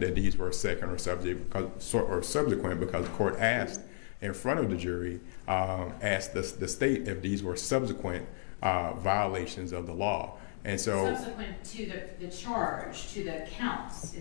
that these were second or subsequent because the court asked in front of the jury, asked the state if these were subsequent violations of the law. And so subsequent to the charge, to the counts.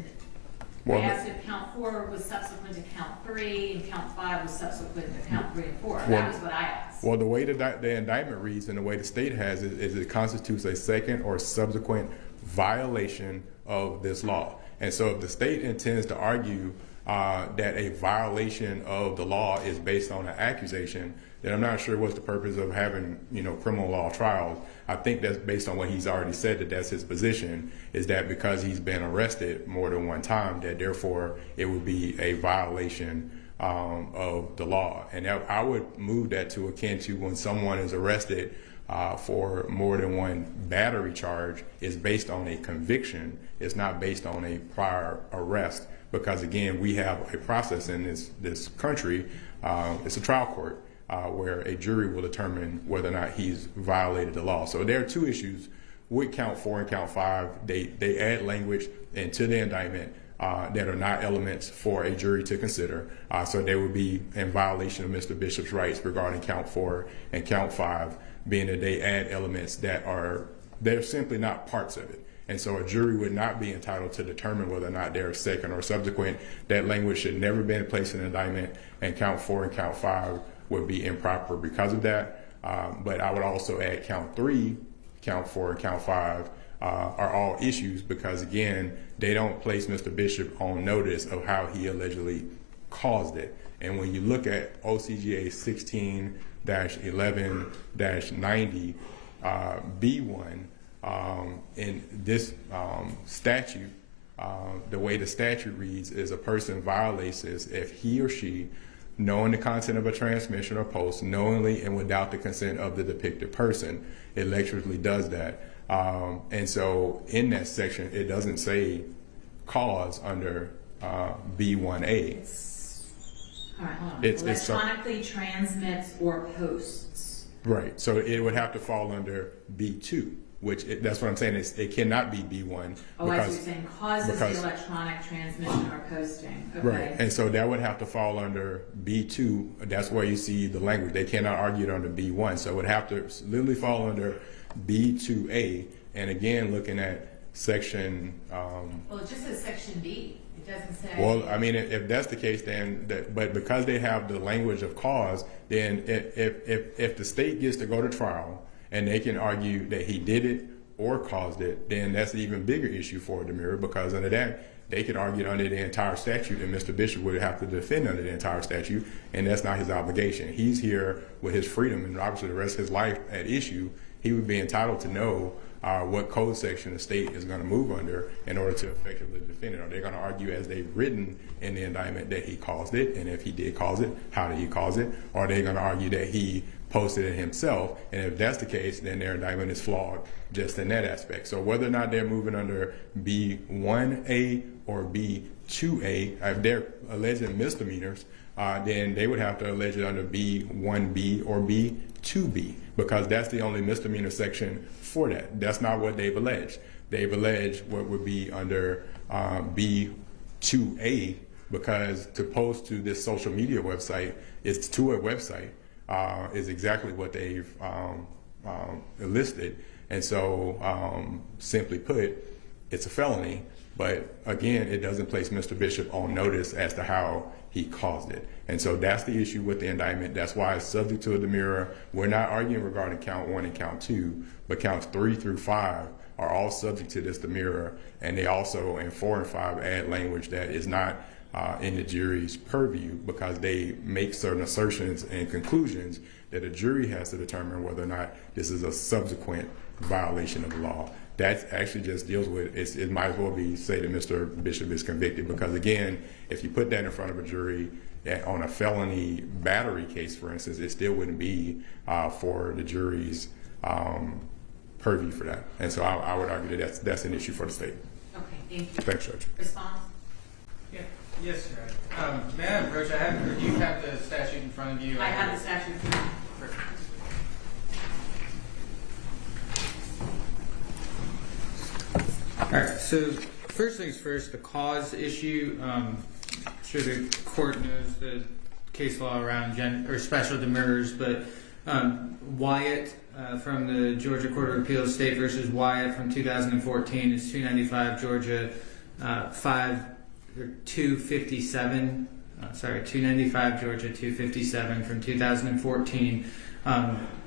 Well, I asked if count 4 was subsequent to count 3 and count 5 was subsequent to count 3 and 4. That was what I asked. Well, the way the indictment reads and the way the state has it is it constitutes a second or subsequent violation of this law. And so if the state intends to argue that a violation of the law is based on an accusation, then I'm not sure what's the purpose of having, criminal law trials. I think that's based on what he's already said, that that's his position, is that because he's been arrested more than one time, that therefore it would be a violation of the law. And I would move that to akin to when someone is arrested for more than one battery charge is based on a conviction. It's not based on a prior arrest, because again, we have a process in this country. It's a trial court where a jury will determine whether or not he's violated the law. So there are two issues with count 4 and count 5. They add language into the indictment that are not elements for a jury to consider. So they would be in violation of Mr. Bishop's rights regarding count 4 and count 5, being that they add elements they're simply not parts of it. And so a jury would not be entitled to determine whether or not they're second or subsequent. That language should never be placed in an indictment, and count 4 and count 5 would be improper because of that. But I would also add count 3, count 4, and count 5 are all issues because, again, they don't place Mr. Bishop on notice of how he allegedly caused it. And when you look at OCGA 16-11-90 B1, in this statute, the way the statute reads is a person violates this if he or she, knowing the content of a transmission or post, knowingly and without the consent of the depicted person, electrically does that. And so in that section, it doesn't say cause under B1A. All right, hold on. Electronically transmits or posts. Right. So it would have to fall under B2. That's what I'm saying. It cannot be B1. Oh, I see what you're saying. Causes the electronic transmission or posting. Okay. Right. And so that would have to fall under B2. That's where you see the language. They cannot argue it under B1. So it would have to literally fall under B2A. And again, looking at section... well, it just says section B. It doesn't say... Well, I mean, if that's the case, then... But because they have the language of cause, then if the state gets to go to trial and they can argue that he did it or caused it, then that's an even bigger issue for DeMira, because under that, they could argue under the entire statute, and Mr. Bishop would have to defend under the entire statute, and that's not his obligation. He's here with his freedom, and obviously the rest of his life at issue. He would be entitled to know what code section the state is going to move under in order to effectively defend it. Are they going to argue as they've written in the indictment that he caused it, and if he did cause it, how did he cause it? Or are they going to argue that he posted it himself? And if that's the case, then their indictment is flawed just in that aspect. So whether or not they're moving under B1A or B2A, if they're alleging misdemeanors, then they would have to allege it under B1B or B2B, because that's the only misdemeanor section for that. That's not what they've alleged. They've alleged what would be under B2A, because to post to this social media website, it's to a website, is exactly what they've listed. And so simply put, it's a felony, but again, it doesn't place Mr. Bishop on notice as to how he caused it. And so that's the issue with the indictment. That's why it's subject to a DeMira. We're not arguing regarding count 1 and count 2, but counts 3 through 5 are all subject to this DeMira, and they also in 4 and 5 add language that is not in the jury's purview, because they make certain assertions and conclusions that a jury has to determine whether or not this is a subsequent violation of the law. That actually just deals with, it might as well be say that Mr. Bishop is convicted, because again, if you put that in front of a jury on a felony battery case, for instance, it still wouldn't be for the jury's purview for that. And so I would argue that that's an issue for the state. Okay, thank you. Thanks, Judge. Response? Yeah. Yes, Judge. May I approach? Do you have the statute in front of you? I have the statute in front of me. Perfect. All right, so First things first, the cause issue. I'm sure the court knows the case law around special demurrers, but Wyatt from the Georgia Court of Appeals, State versus Wyatt from 2014 is 295 Georgia 257. 295 Georgia 257 from 2014.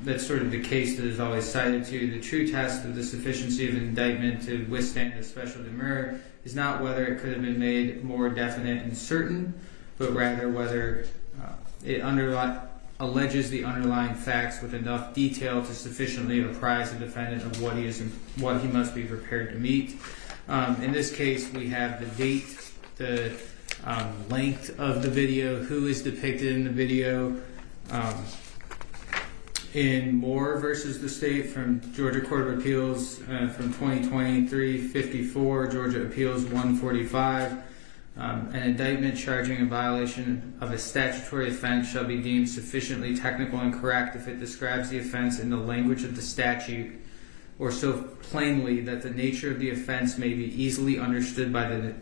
That's sort of the case that is always cited to. The true test of the sufficiency of an indictment to withstand a special demurrer is not whether it could have been made more definite and certain, but rather whether it alleges the underlying facts with enough detail to sufficiently apprise the defendant of what he must be prepared to meet. In this case, we have the date, the length of the video, who is depicted in the video. In Moore versus the State from Georgia Court of Appeals from 2023-54, Georgia Appeals 145, an indictment charging a violation of a statutory offense shall be deemed sufficiently technical and correct if it describes the offense in the language of the statute or so plainly that the nature of the offense may be easily understood by the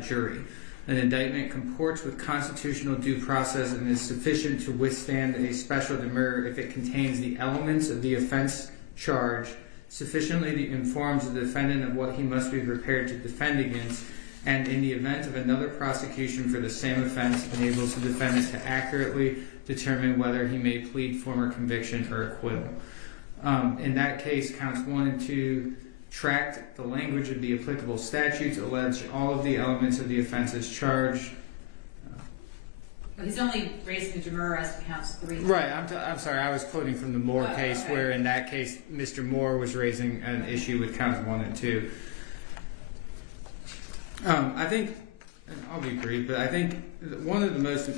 jury. An indictment comports with constitutional due process and is sufficient to withstand a special demurrer if it contains the elements of the offense charge, sufficiently informs the defendant of what he must be prepared to defend against, and in the event of another prosecution for the same offense, enables the defendant to accurately determine whether he may plead former conviction or acquittal. In that case, counts 1 and 2 tracked the language of the applicable statutes, alleged all of the elements of the offenses charged. But he's only raising the demurrer as to counts 3. Right, I'm sorry, I was quoting from the Moore case, okay. where in that case, Mr. Moore was raising an issue with counts 1 and 2. I think, and I'll be brief, but I think one of the most,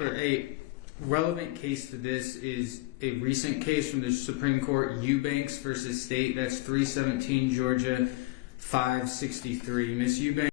or a relevant case to this is a recent case from the Supreme Court, Eubanks versus State. That's 317 Georgia 563. Miss Eubanks